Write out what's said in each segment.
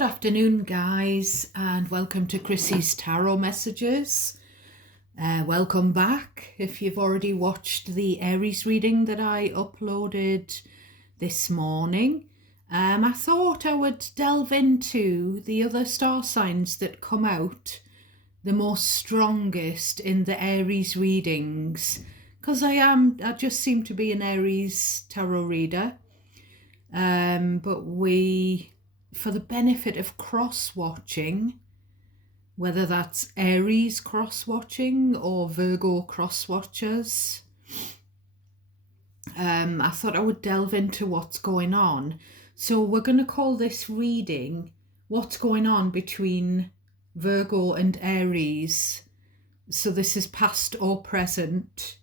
Good afternoon, guys, and welcome to Chrissy's Tarot Messages. Welcome back. If you've already watched the Aries reading that I uploaded this morning, I thought I would delve into the other star signs that come out the most strongest in the Aries readings, because I just seem to be an Aries tarot reader. But for the benefit of cross-watching, whether that's Aries cross-watching or Virgo cross-watchers, I thought I would delve into what's going on. So we're going to call this reading What's Going On Between Virgo and Aries. So this is past or present.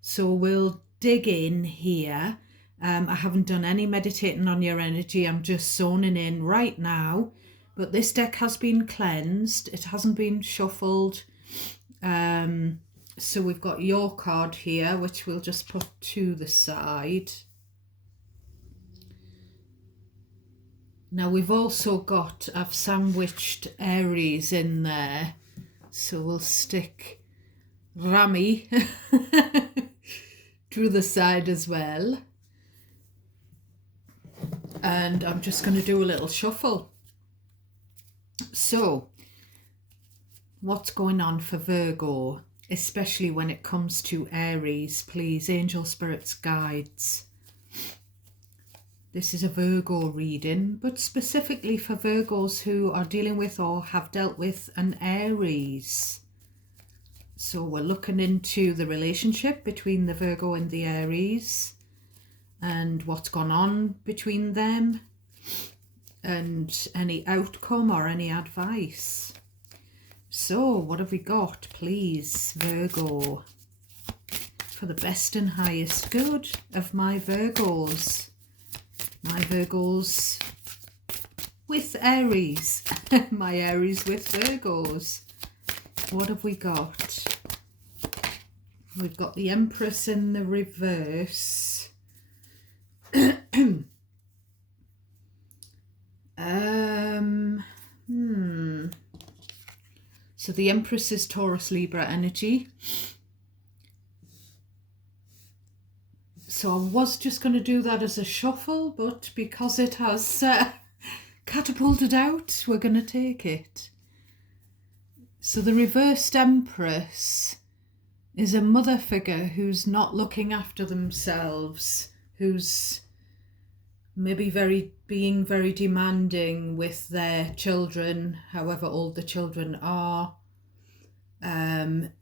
So we'll dig in here. I haven't done any meditating on your energy. I'm just zoning in right now. But this deck has been cleansed. It hasn't been shuffled. So we've got your card here, which we'll just put to the side. Now we've also got, I've sandwiched Aries in there. So we'll stick Rami to the side as well. And I'm just going to do a little shuffle. So, what's going on for Virgo, especially when it comes to Aries, please, angel spirits, guides. This is a Virgo reading, but specifically for Virgos who are dealing with or have dealt with an Aries. So we're looking into the relationship between the Virgo and the Aries, and what's gone on between them, and any outcome or any advice. So what have we got, please, Virgo, for the best and highest good of my Virgos with Aries, my Aries with Virgos. What have we got? We've got the Empress in the reverse. So the Empress is Taurus Libra energy. So I was just going to do that as a shuffle, but because it has catapulted out, we're going to take it. So the reversed Empress is a mother figure who's not looking after themselves, who's maybe being very demanding with their children, however old the children are. Can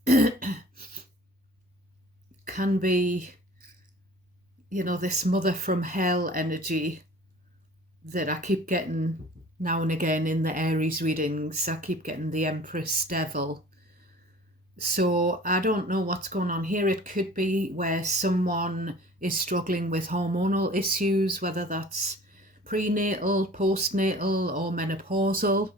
be, this mother from hell energy that I keep getting now and again in the Aries readings. I keep getting the Empress Devil. So I don't know what's going on here. It could be where someone is struggling with hormonal issues, whether that's prenatal, postnatal, or menopausal.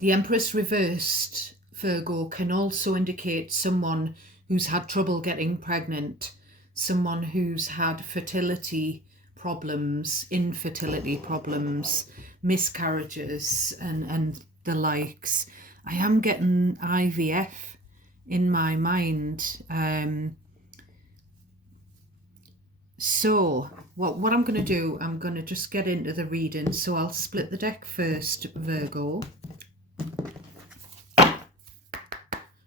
The Empress reversed, Virgo, can also indicate someone who's had trouble getting pregnant, someone who's had fertility problems, infertility problems, miscarriages, and the likes. I am getting IVF in my mind. So what I'm going to do, I'm going to just get into the reading. So I'll split the deck first, Virgo.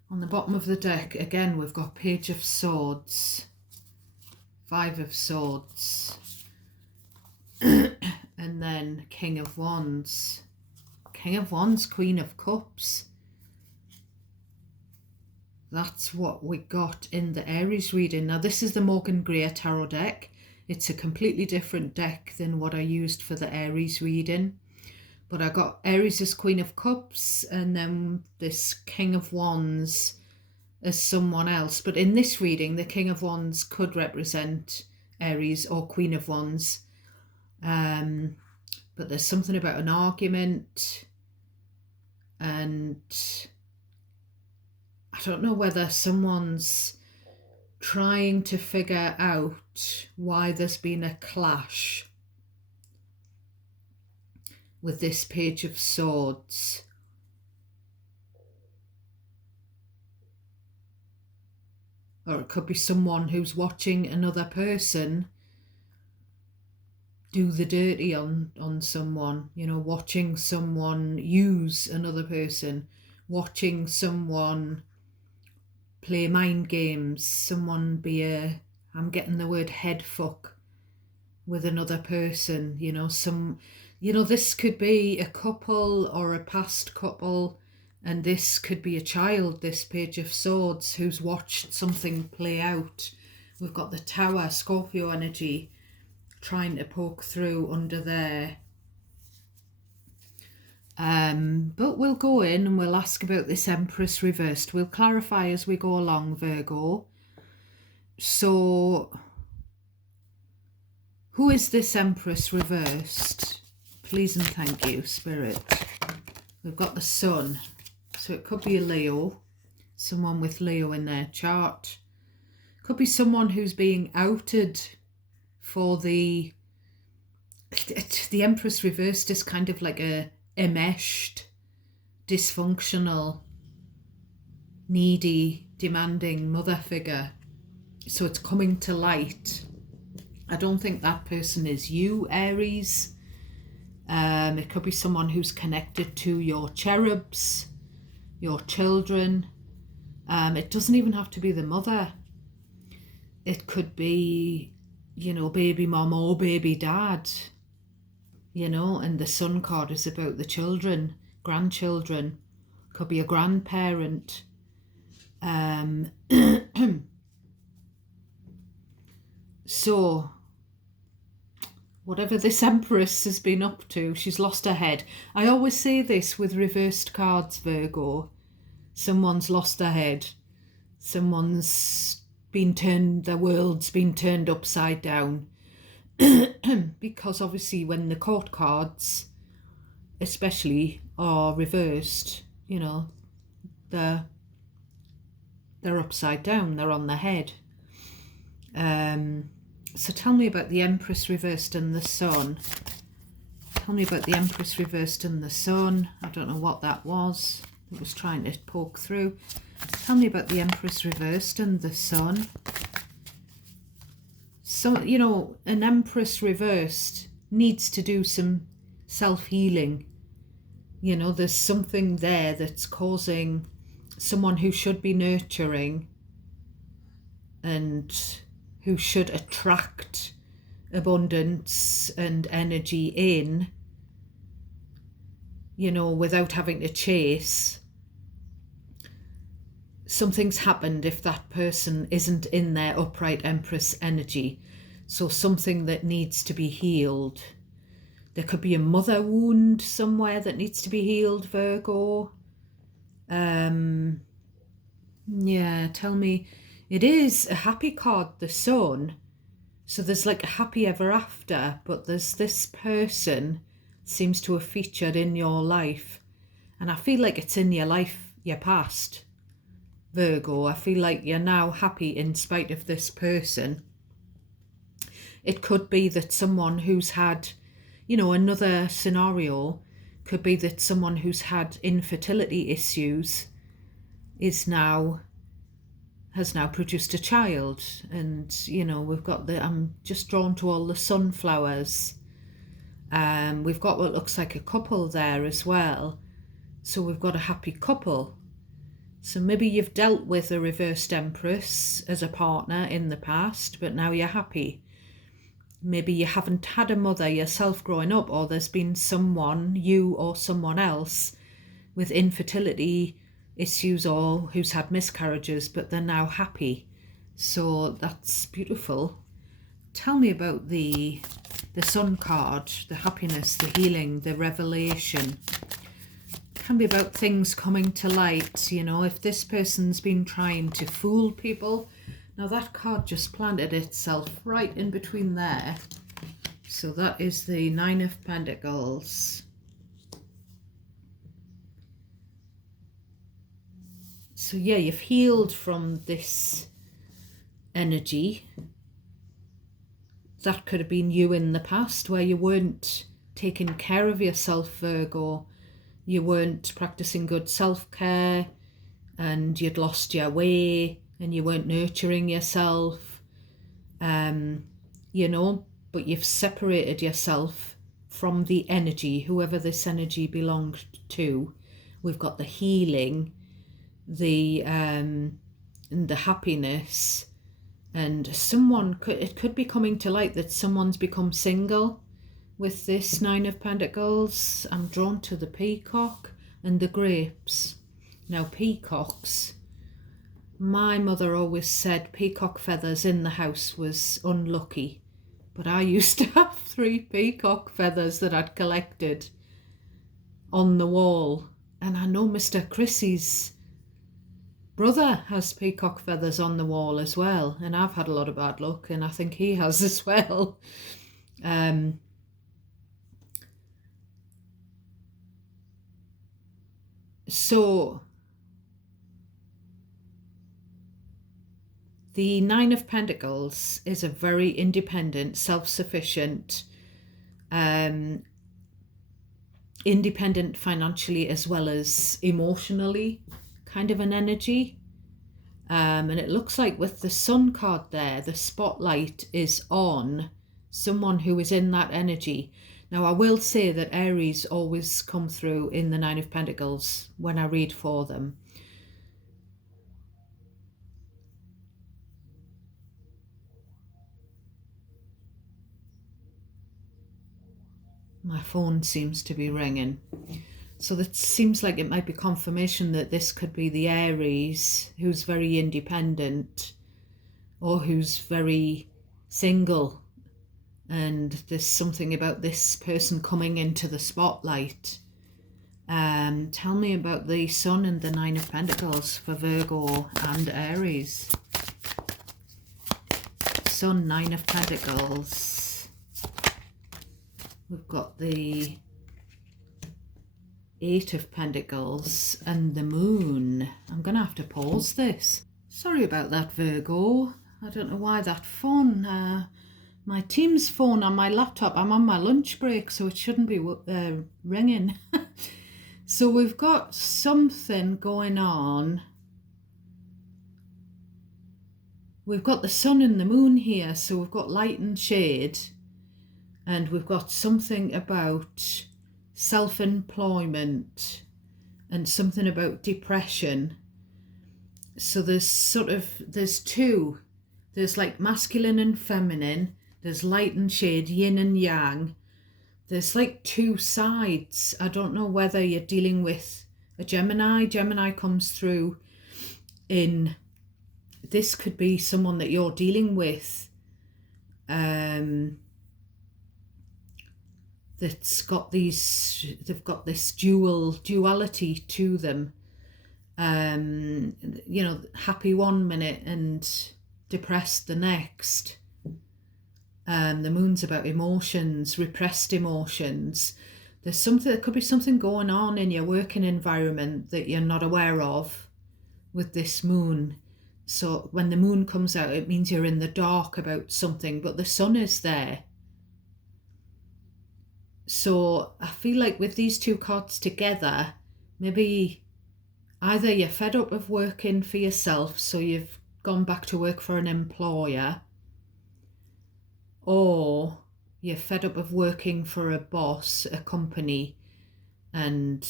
On the bottom of the deck, again, we've got Page of Swords, Five of Swords, and then King of Wands. King of Wands, Queen of Cups. That's what we got in the Aries reading. Now, this is the Morgan Greer Tarot deck. It's a completely different deck than what I used for the Aries reading. But I got Aries as Queen of Cups and then this King of Wands as someone else. But in this reading, the King of Wands could represent Aries or Queen of Wands. But there's something about an argument, and I don't know whether someone's trying to figure out why there's been a clash. with this Page of Swords. Or it could be someone who's watching another person do the dirty on someone, you know, watching someone use another person, watching someone play mind games, someone be I'm getting the word head fuck with another person, you know, this could be a couple or a past couple, and this could be a child, this Page of Swords, who's watched something play out. We've got the Tower, Scorpio energy, trying to poke through under there. But we'll go in and we'll ask about this Empress reversed. We'll clarify as we go along, Virgo. So, who is this Empress reversed? Please and thank you, Spirit. We've got the Sun. So it could be a Leo. Someone with Leo in their chart. Could be someone who's being outed for the Empress reversed is kind of like a enmeshed, dysfunctional, needy, demanding mother figure. So it's coming to light. I don't think that person is you, Aries. It could be someone who's connected to your cherubs, your children. It doesn't even have to be the mother. It could be, you know, baby mom or baby dad, you know, and the Sun card is about the children, grandchildren. Could be a grandparent. So, whatever this Empress has been up to, she's lost her head. I always say this with reversed cards, Virgo. Someone's lost their head. Someone's their world's been turned upside down. Because obviously when the court cards, especially, are reversed, you know, they're upside down, they're on their head. So tell me about the Empress reversed and the Sun. Tell me about the Empress reversed and the Sun. I don't know what that was. It was trying to poke through. Tell me about the Empress reversed and the Sun. So, you know, an Empress reversed needs to do some self-healing. You know, there's something there that's causing someone who should be nurturing and who should attract abundance and energy in, you know, without having to chase. Something's happened if that person isn't in their upright Empress energy. So something that needs to be healed. There could be a mother wound somewhere that needs to be healed, Virgo. Yeah, tell me. It is a happy card, the Sun. So there's like a happy ever after, but there's this person seems to have featured in your life. And I feel like it's in your life, your past, Virgo. I feel like you're now happy in spite of this person. It could be that someone who's had, you know, another scenario could be that someone who's had infertility issues has now produced a child. And, you know, we've got I'm just drawn to all the sunflowers. We've got what looks like a couple there as well. So we've got a happy couple. So maybe you've dealt with a reversed Empress as a partner in the past, but now you're happy. Maybe you haven't had a mother yourself growing up, or there's been someone, you or someone else, with infertility issues or who's had miscarriages, but they're now happy. So that's beautiful. Tell me about the Sun card, the happiness, the healing, the revelation. Can be about things coming to light, you know, if this person's been trying to fool people. Now that card just planted itself right in between there. So that is the Nine of Pentacles. So yeah, you've healed from this energy. That could have been you in the past where you weren't taking care of yourself, Virgo. You weren't practicing good self-care, and you'd lost your way, and you weren't nurturing yourself, you know, but you've separated yourself from the energy, whoever this energy belonged to. We've got the healing, the happiness, and it could be coming to light that someone's become single with this Nine of Pentacles. I'm drawn to the peacock and the grapes. Now, peacocks, my mother always said peacock feathers in the house was unlucky, but I used to have 3 peacock feathers that I'd collected on the wall. And I know Mr. Chrissy's brother has peacock feathers on the wall as well, and I've had a lot of bad luck, and I think he has as well. So the Nine of Pentacles is a very independent, self-sufficient, independent financially as well as emotionally kind of an energy. And it looks like with the Sun card there, the spotlight is on someone who is in that energy. Now, I will say that Aries always come through in the Nine of Pentacles when I read for them. My phone seems to be ringing. So that seems like it might be confirmation that this could be the Aries who's very independent or who's very single. And there's something about this person coming into the spotlight. Tell me about the Sun and the Nine of Pentacles for Virgo and Aries. Sun, Nine of Pentacles. We've got the Eight of Pentacles and the Moon. I'm going to have to pause this. Sorry about that, Virgo. I don't know why that phone, my Teams phone on my laptop, I'm on my lunch break, so it shouldn't be ringing. So we've got something going on. We've got the Sun and the Moon here, so we've got light and shade. And we've got something about self-employment and something about depression. So there's two. There's like masculine and feminine. There's light and shade, yin and yang. There's like 2 sides. I don't know whether you're dealing with a Gemini. Gemini comes through in, this could be someone that you're dealing with. That's got they've got this duality to them. You know, happy one minute and depressed the next. The Moon's about emotions, repressed emotions. There could be something going on in your working environment that you're not aware of with this Moon. So when the Moon comes out, it means you're in the dark about something, but the Sun is there. So I feel like with these 2 cards together, maybe either you're fed up of working for yourself, so you've gone back to work for an employer, or you're fed up of working for a boss, a company, and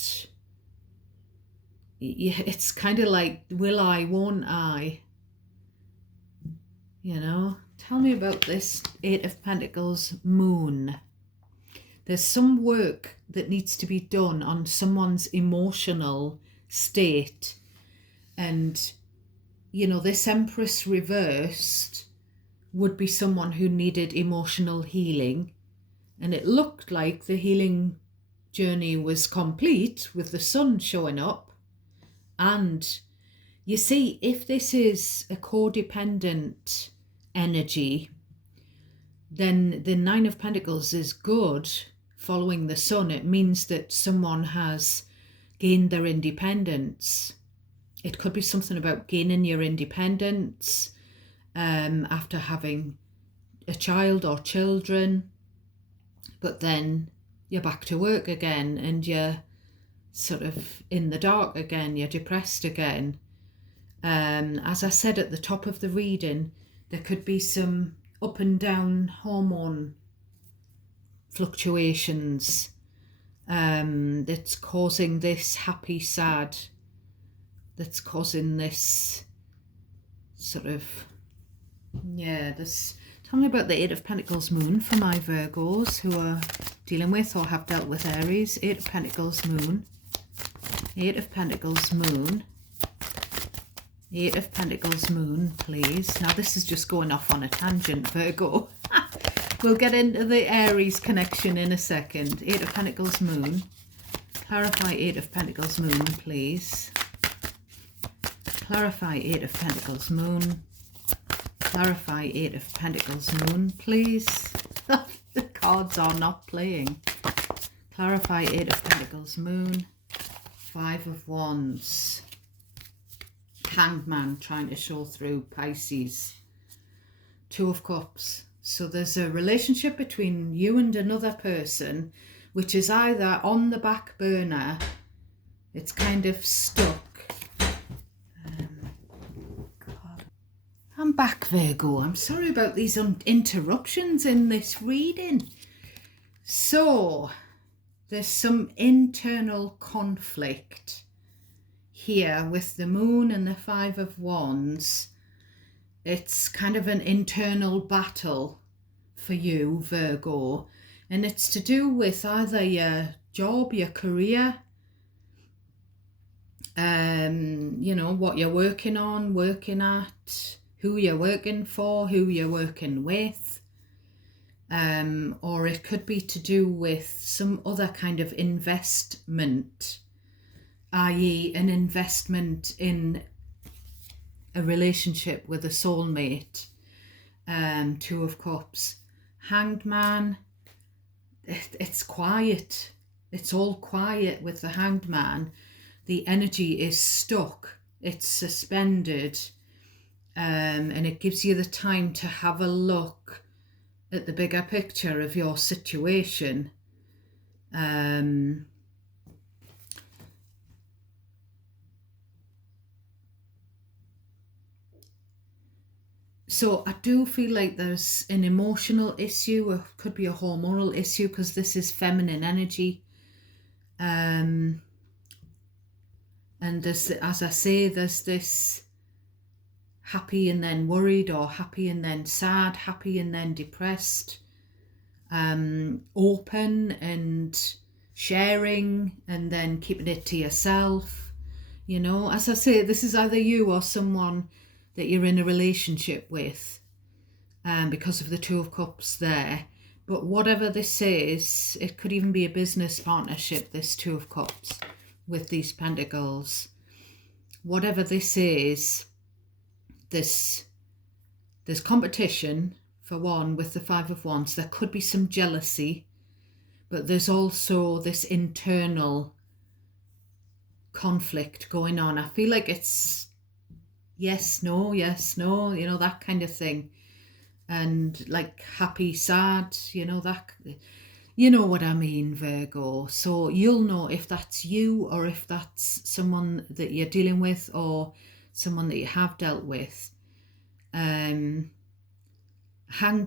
it's kind of like, will I, won't I? You know, tell me about this Eight of Pentacles Moon. There's some work that needs to be done on someone's emotional state. And, you know, this Empress reversed would be someone who needed emotional healing. And it looked like the healing journey was complete with the Sun showing up. And you see, if this is a codependent energy, then the Nine of Pentacles is good following the Sun. It means that someone has gained their independence. It could be something about gaining your independence after having a child or children, but then you're back to work again, and you're sort of in the dark again, you're depressed again. As I said at the top of the reading, there could be some up and down hormone fluctuations that's causing this happy sad, that's causing this sort of, this. Tell me about the Eight of Pentacles moon for my Virgos who are dealing with or have dealt with Aries. Eight of Pentacles moon. Eight of Pentacles moon. Eight of Pentacles moon, please. Now this is just going off on a tangent, Virgo. We'll get into the Aries connection in a second. Eight of Pentacles moon. Clarify Eight of Pentacles moon, please. Clarify Eight of Pentacles moon. Clarify Eight of Pentacles moon, please. The cards are not playing. Clarify Eight of Pentacles moon. Five of Wands. Hanged Man trying to show through, Pisces. Two of Cups. So there's a relationship between you and another person which is either on the back burner, it's kind of stuck. I'm back, Virgo. I'm sorry about these interruptions in this reading. So there's some internal conflict here with the moon and the Five of Wands. It's kind of an internal battle for you, Virgo, and it's to do with either your job, your career, you know, what you're working on, working at, who you're working for, who you're working with, or it could be to do with some other kind of investment, i.e. an investment in a relationship with a soulmate. Two of Cups. Hanged Man, it's quiet. It's all quiet with the Hanged Man. The energy is stuck. It's suspended. And it gives you the time to have a look at the bigger picture of your situation. So I do feel like there's an emotional issue, or could be a hormonal issue, because this is feminine energy. And there's, as I say, there's this happy and then worried, or happy and then sad, happy and then depressed, open and sharing and then keeping it to yourself. You know, as I say, this is either you or someone that you're in a relationship with, because of the Two of Cups there. But whatever this is, it could even be a business partnership, this Two of Cups with these pentacles. Whatever this is, there's competition, for one, with the Five of Wands. There could be some jealousy, but there's also this internal conflict going on. I feel like it's yes, no, you know, that kind of thing. And like happy, sad, you know, that, you know what I mean, Virgo. So you'll know if that's you or if that's someone that you're dealing with or someone that you have dealt with. Hanged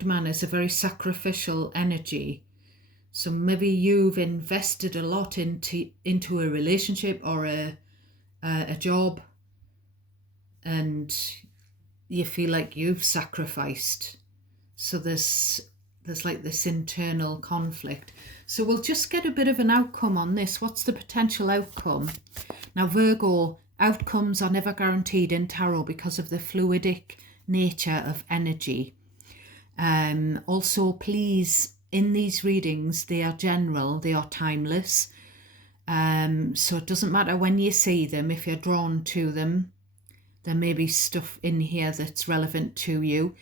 Man is a very sacrificial energy. So maybe you've invested a lot into a relationship or a job, and you feel like you've sacrificed. So there's like this internal conflict. So we'll just get a bit of an outcome on this. What's the potential outcome? Now, Virgo, outcomes are never guaranteed in tarot because of the fluidic nature of energy. Also, please, in these readings, they are general, they are timeless. So it doesn't matter when you see them, if you're drawn to them, there may be stuff in here that's relevant to you.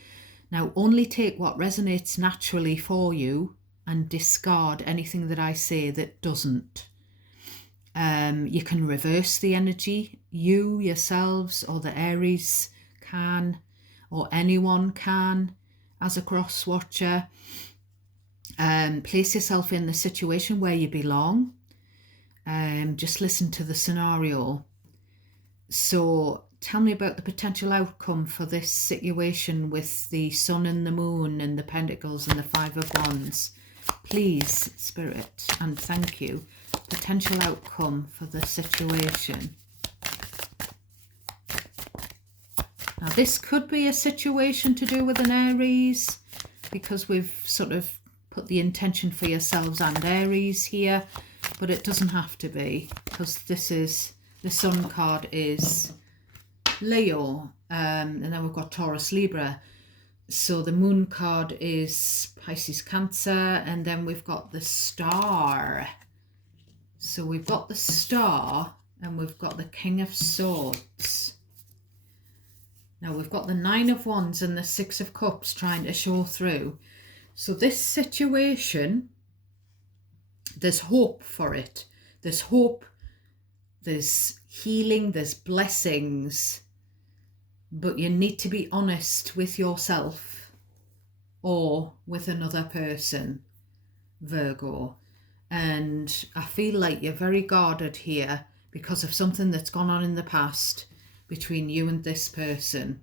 Now, only take what resonates naturally for you and discard anything that I say that doesn't. You can reverse the energy. You, yourselves, or the Aries can, or anyone can, as a cross watcher. Place yourself in the situation where you belong. Just listen to the scenario. So tell me about the potential outcome for this situation with the sun and the moon and the pentacles and the five of wands. Please, Spirit, and thank you. Potential outcome for the situation. Now this could be a situation to do with an Aries, because we've sort of put the intention for yourselves and Aries here, but it doesn't have to be, because this is, the Sun card is Leo, and then we've got Taurus, Libra. So the Moon card is Pisces, Cancer, and then we've got the Star. So we've got the Star and we've got the King of Swords. Now we've got the Nine of Wands and the Six of Cups trying to show through. So this situation, there's hope for it. There's hope, there's healing, there's blessings. But you need to be honest with yourself or with another person, Virgo. And I feel like you're very guarded here because of something that's gone on in the past between you and this person.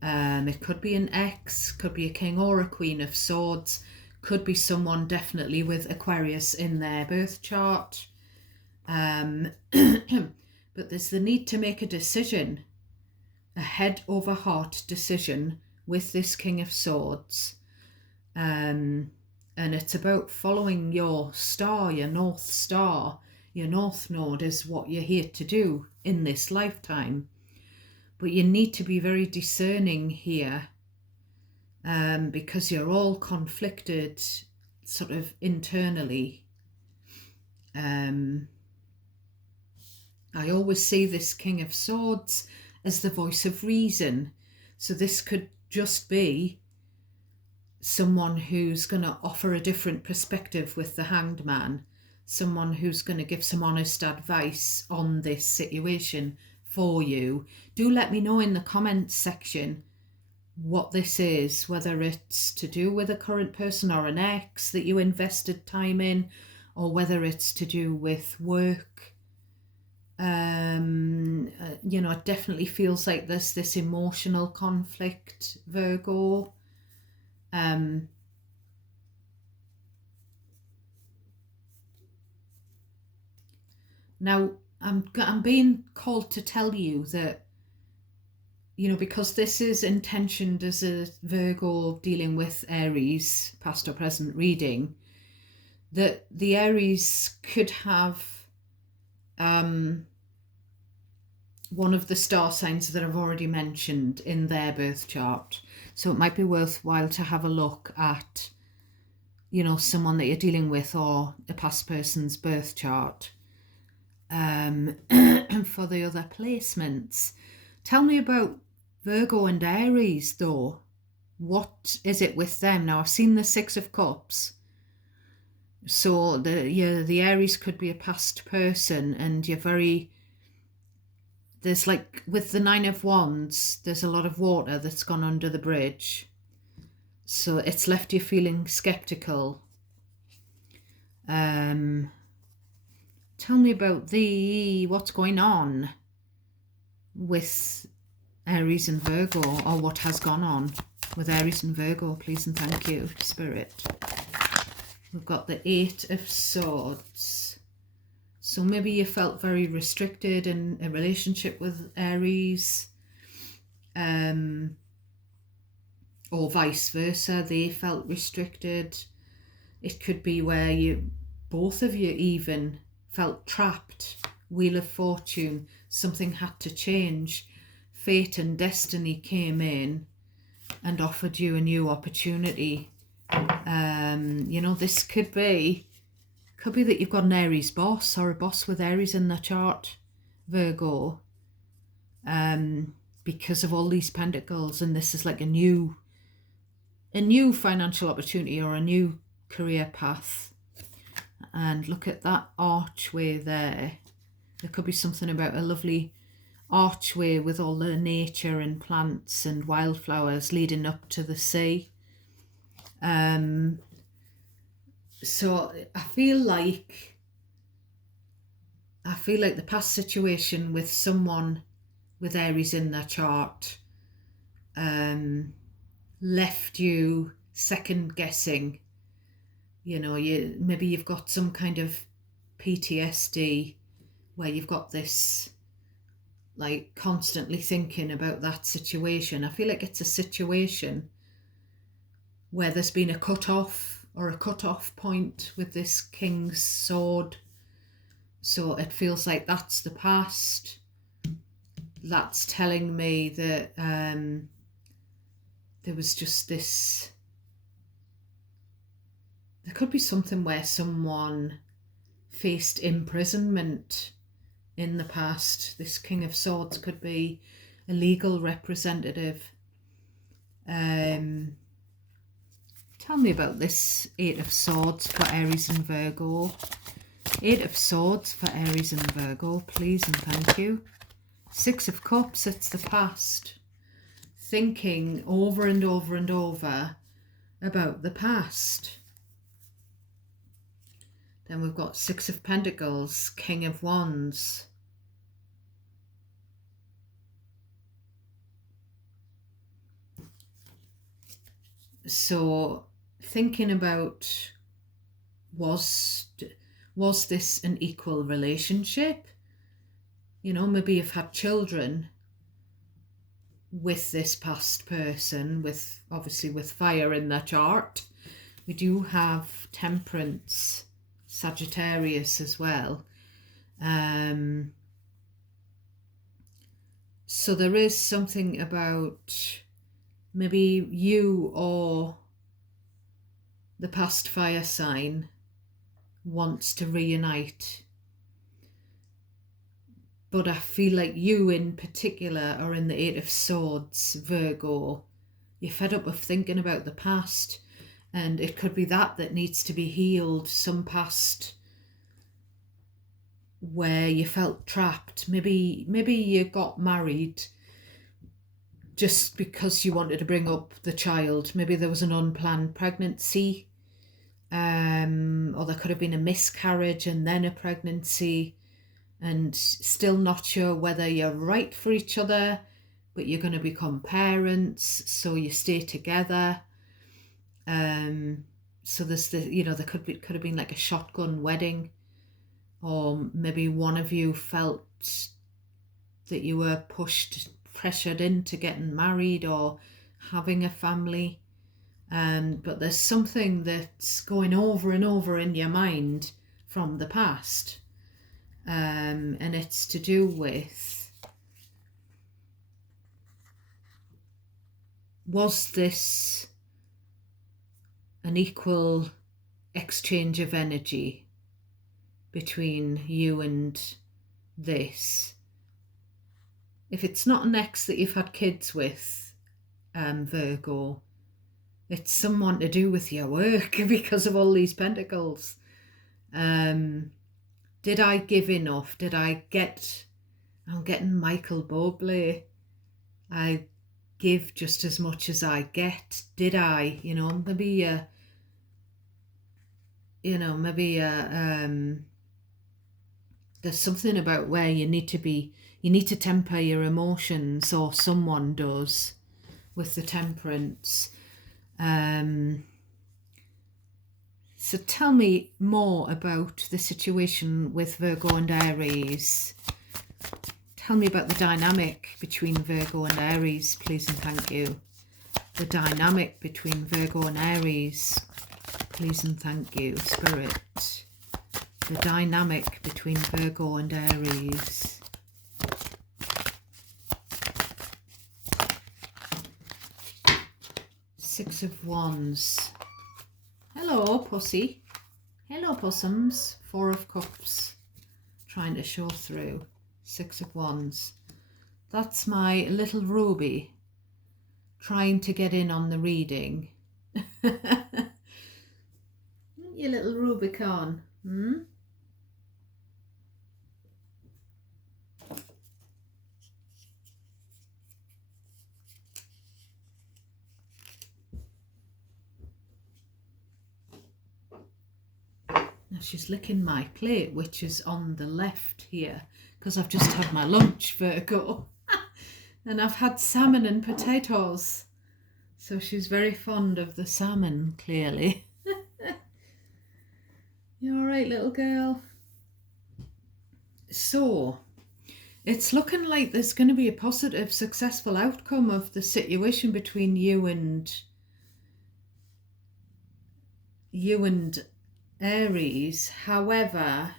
It could be an ex, could be a king or a queen of swords, could be someone definitely with Aquarius in their birth chart. But there's the need to make a decision, a head over heart decision with this King of Swords. And it's about following your star, your North Star. Your North Node is what you're here to do in this lifetime. But you need to be very discerning here, because you're all conflicted sort of internally. I always see this King of Swords as the voice of reason. So this could just be someone who's going to offer a different perspective with the Hanged Man, someone who's going to give some honest advice on this situation for you. Do let me know in the comments section what this is, whether it's to do with a current person or an ex that you invested time in, or whether it's to do with work. You know, it definitely feels like there's this emotional conflict, Virgo. Now, I'm being called to tell you that, you know, because this is intentioned as a Virgo dealing with Aries, past or present reading, that the Aries could have one of the star signs that I've already mentioned in their birth chart. So it might be worthwhile to have a look at, you know, someone that you're dealing with or a past person's birth chart. For the other placements, tell me about Virgo and Aries though. What is it with them? Now I've seen the Six of Cups, so the Aries could be a past person, and you're very, there's like with the Nine of Wands, there's a lot of water that's gone under the bridge, so it's left you feeling skeptical. Tell me about what's going on with Aries and Virgo, or what has gone on with Aries and Virgo, please and thank you, Spirit. We've got the Eight of Swords. So maybe you felt very restricted in a relationship with Aries, or vice versa, they felt restricted. It could be where both of you even felt trapped. Wheel of Fortune, something had to change. Fate and destiny came in and offered you a new opportunity. You know, this could be that you've got an Aries boss, or a boss with Aries in the chart, Virgo, because of all these pentacles, and this is like a new financial opportunity or a new career path. And look at that archway there. There could be something about a lovely archway with all the nature and plants and wildflowers leading up to the sea. So I feel like the past situation with someone with Aries in their chart left you second guessing. You know, maybe you've got some kind of PTSD where you've got this like constantly thinking about that situation. I feel like it's a situation where there's been a cut off or a cut off point with this king's sword. So it feels like that's the past. That's telling me that there was just this. There could be something where someone faced imprisonment in the past. This King of Swords could be a legal representative. Tell me about this Eight of Swords for Aries and Virgo. Eight of Swords for Aries and Virgo, please and thank you. Six of Cups, it's the past. Thinking over and over and over about the past. Then we've got Six of Pentacles, King of Wands. So thinking about was this an equal relationship? You know, maybe you've had children with this past person, with obviously with fire in their chart. We do have Temperance, Sagittarius as well. So there is something about maybe you or the past fire sign wants to reunite. But I feel like you in particular are in the Eight of Swords, Virgo. You're fed up of thinking about the past, and it could be that needs to be healed, some past where you felt trapped. Maybe you got married just because you wanted to bring up the child. Maybe there was an unplanned pregnancy, or there could have been a miscarriage and then a pregnancy, and still not sure whether you're right for each other, but you're going to become parents, so you stay together. So there's there could have been like a shotgun wedding, or maybe one of you felt that you were pressured into getting married or having a family. But there's something that's going over and over in your mind from the past. And it's to do with, was this an equal exchange of energy between you and this? If it's not an ex that you've had kids with, Virgo, it's someone to do with your work because of all these pentacles. Did I give enough? I'm getting Michael Bublé. I give just as much as I get. Did I? Maybe there's something about where you need to temper your emotions, or someone does with the Temperance. So tell me more about the situation with Virgo and Aries. Tell me about the dynamic between Virgo and Aries, please and thank you. The dynamic between Virgo and Aries, please and thank you, Spirit. The dynamic between Virgo and Aries. Six of Wands. Hello, pussy. Hello, possums. Four of Cups. Trying to show through. Six of Wands. That's my little Ruby trying to get in on the reading. You little Rubicon. She's licking my plate, which is on the left here, because I've just had my lunch, Virgo. And I've had salmon and potatoes. So she's very fond of the salmon, clearly. You all right, little girl? So, it's looking like there's going to be a positive, successful outcome of the situation between you and Aries. However,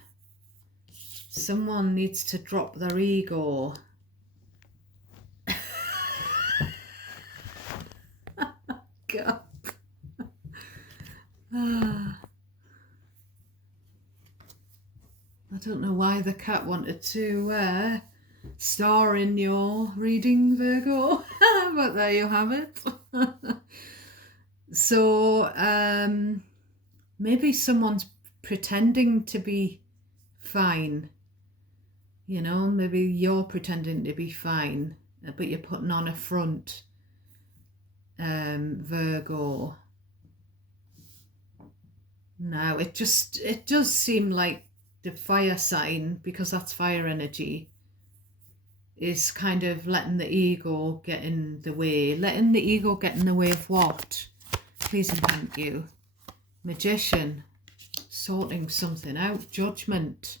someone needs to drop their ego. God. I don't know why the cat wanted to star in your reading, Virgo, but there you have it. So maybe someone's pretending to be fine. You know, maybe you're pretending to be fine, but you're putting on a front, Virgo. Now, it does seem like the fire sign, because that's fire energy, is kind of letting the ego get in the way. Letting the ego get in the way of what? Please and thank you. Magician. Sorting something out. Judgment.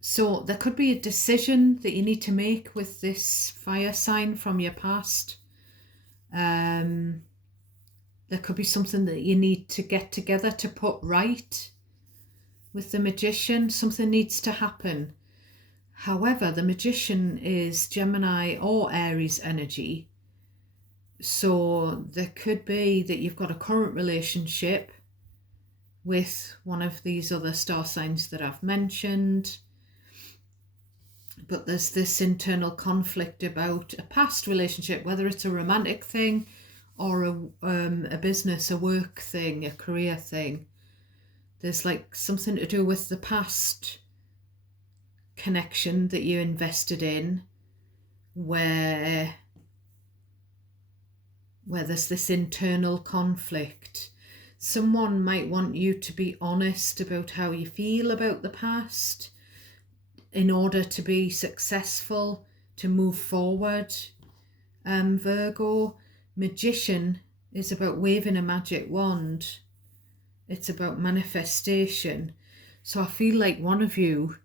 So there could be a decision that you need to make with this fire sign from your past. There could be something that you need to get together to put right with the Magician. Something needs to happen. However, the Magician is Gemini or Aries energy. So there could be that you've got a current relationship with one of these other star signs that I've mentioned. But there's this internal conflict about a past relationship, whether it's a romantic thing or a business, a work thing, a career thing. There's like something to do with the past connection that you invested in, where there's this internal conflict. Someone might want you to be honest about how you feel about the past in order to be successful, to move forward. Virgo. Magician is about waving a magic wand. It's about manifestation. So I feel like one of you,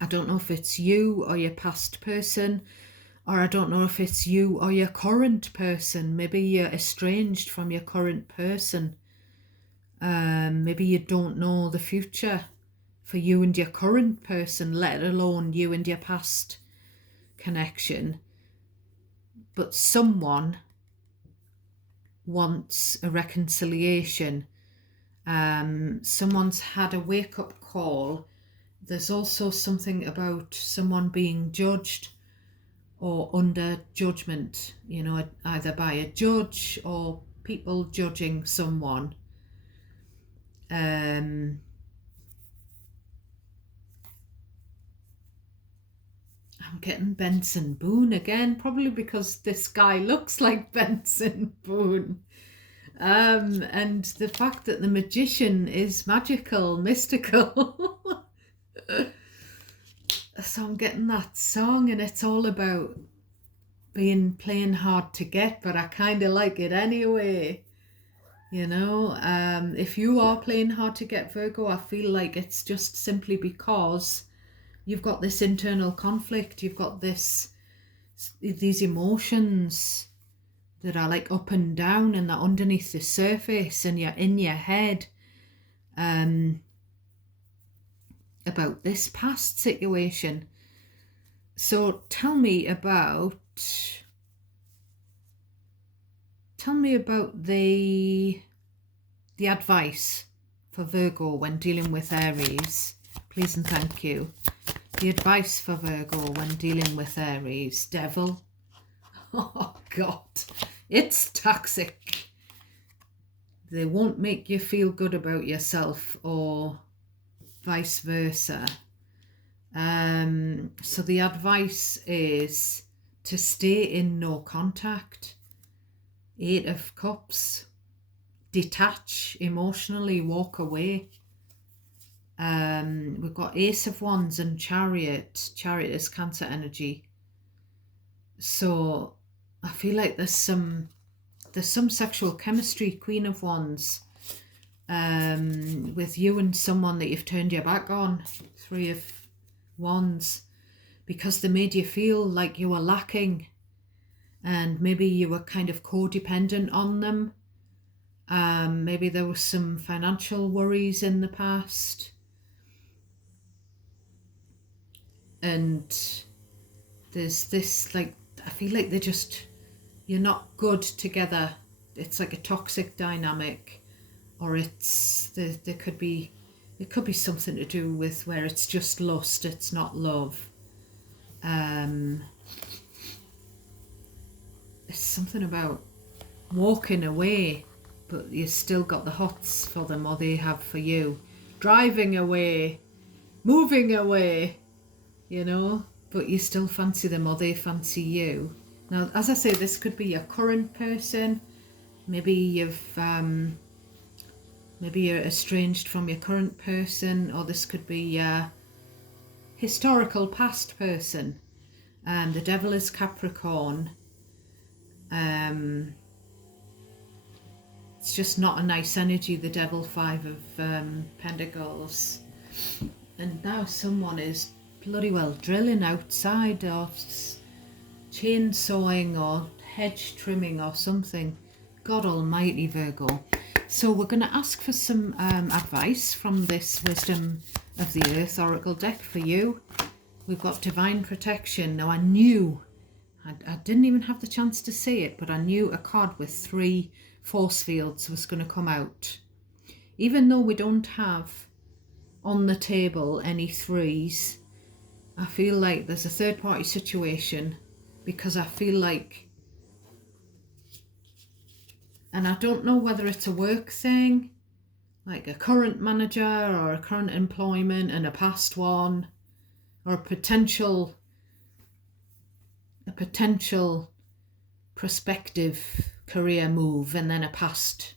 I don't know if it's you or your past person, or I don't know if it's you or your current person. Maybe you're estranged from your current person. Maybe you don't know the future for you and your current person, let alone you and your past connection. But someone wants a reconciliation. Someone's had a wake-up call. There's also something about someone being judged or under judgment, you know, either by a judge or people judging someone. I'm getting Benson Boone again, probably because this guy looks like Benson Boone. And the fact that the Magician is magical, mystical. So I'm getting that song, and it's all about playing hard to get, but I kind of like it anyway. You know, if you are playing hard to get, Virgo, I feel like it's just simply because you've got this internal conflict. You've got these emotions that are like up and down, and they're underneath the surface, and you're in your head about this past situation. So tell me about the advice for Virgo when dealing with Aries, please and thank you. The advice for Virgo when dealing with Aries. Devil. Oh God, it's toxic. They won't make you feel good about yourself, or vice versa. So the advice is to stay in no contact. 8 of Cups. detach emotionally, walk away. We've got Ace of Wands and Chariot. Chariot is Cancer energy. So I feel like there's some sexual chemistry, Queen of Wands, with you and someone that you've turned your back on, Three of Wands, because they made you feel like you were lacking, and maybe you were kind of codependent on them. Maybe there was some financial worries in the past, and there's this, like, I feel like you're not good together. It's like a toxic dynamic, or there could be, it could be something to do with where it's just lust, it's not love. It's something about walking away, but you still got the hots for them, or they have for you. Driving away, moving away, but you still fancy them, or they fancy you. Now, as I say, this could be your current person. Maybe maybe you're estranged from your current person, or this could be your historical past person. The Devil is Capricorn. It's just not a nice energy, the Devil, Five of Pentacles. And now someone is bloody well drilling outside, or chainsawing, or hedge trimming, or something. God almighty, Virgo. So we're going to ask for some advice from this Wisdom of the Earth Oracle deck for you. We've got Divine Protection. Now, I knew, I didn't even have the chance to see it, but I knew a card with 3 force fields was going to come out. Even though we don't have on the table any 3s, I feel like there's a third party situation, because I feel like, and I don't know whether it's a work thing, like a current manager or a current employment and a past one, or a potential prospective career move and then a past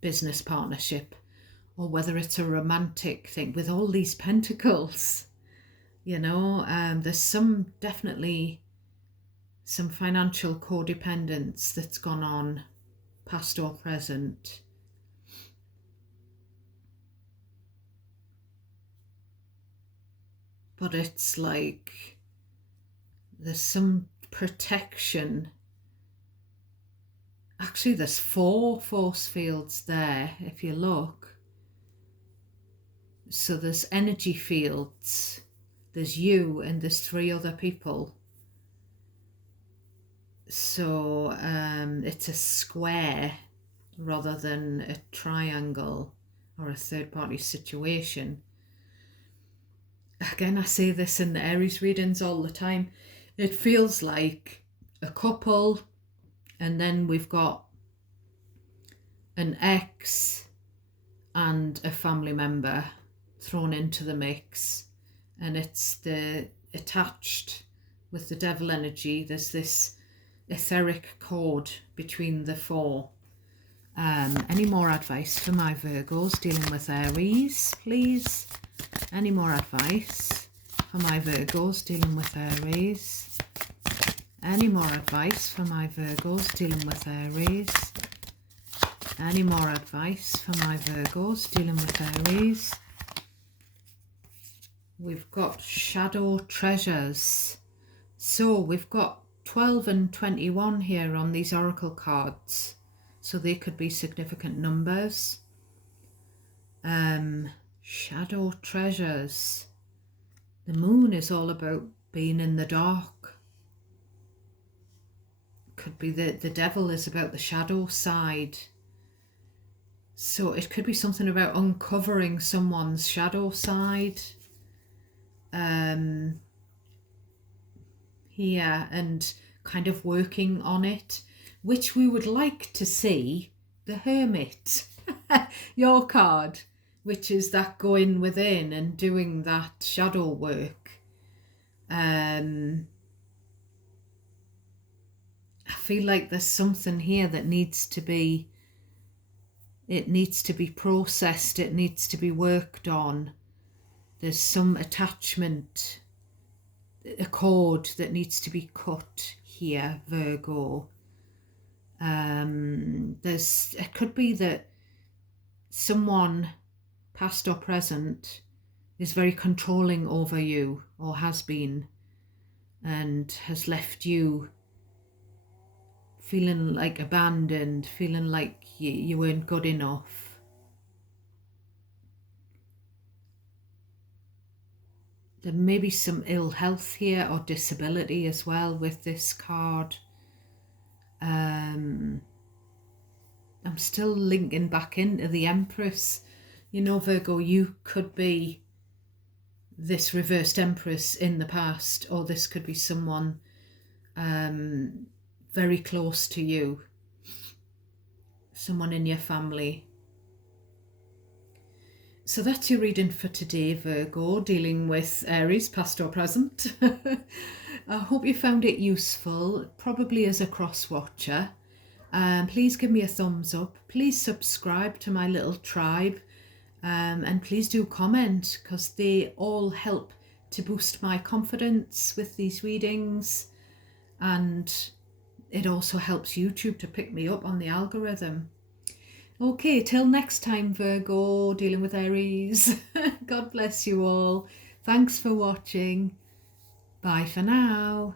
business partnership, or whether it's a romantic thing with all these pentacles. There's definitely some financial codependence that's gone on, past or present. But it's like there's some protection. Actually, there's 4 force fields there, if you look. So there's energy fields, there's you, and there's 3 other people. So it's a square rather than a triangle or a third party situation. Again, I say this in the Aries readings all the time. It feels like a couple, and then we've got an ex and a family member thrown into the mix, and it's the attached with the Devil energy. There's this etheric cord between the 4. Any more advice for my Virgos dealing with Aries, please? Any more advice for my Virgos dealing with Aries? Any more advice for my Virgos dealing with Aries? Any more advice for my Virgos dealing with Aries? We've got Shadow Treasures. So we've got 12 and 21 here on these oracle cards. So they could be significant numbers. Shadow Treasures. The moon is all about being in the dark. Could be the Devil is about the shadow side. So it could be something about uncovering someone's shadow side. Here, and kind of working on it, which we would like to see the Hermit, your card, which is that going within and doing that shadow work. I feel like there's something here that needs to be It needs to be processed, it needs to be worked on. There's some attachment, a cord that needs to be cut here, Virgo. It could be that someone, past or present, is very controlling over you, or has been, and has left you feeling like abandoned, feeling like you weren't good enough. There may be some ill health here or disability as well with this card. I'm still linking back into the Empress. You know, Virgo, you could be this reversed Empress in the past, or this could be someone very close to you, someone in your family. So that's your reading for today, Virgo, dealing with Aries, past or present. I hope you found it useful, probably as a cross-watcher. Please give me a thumbs up. Please subscribe to my little tribe. And please do comment, because they all help to boost my confidence with these readings. And it also helps YouTube to pick me up on the algorithm. Okay, till next time, Virgo, dealing with Aries. God bless you all. Thanks for watching. Bye for now.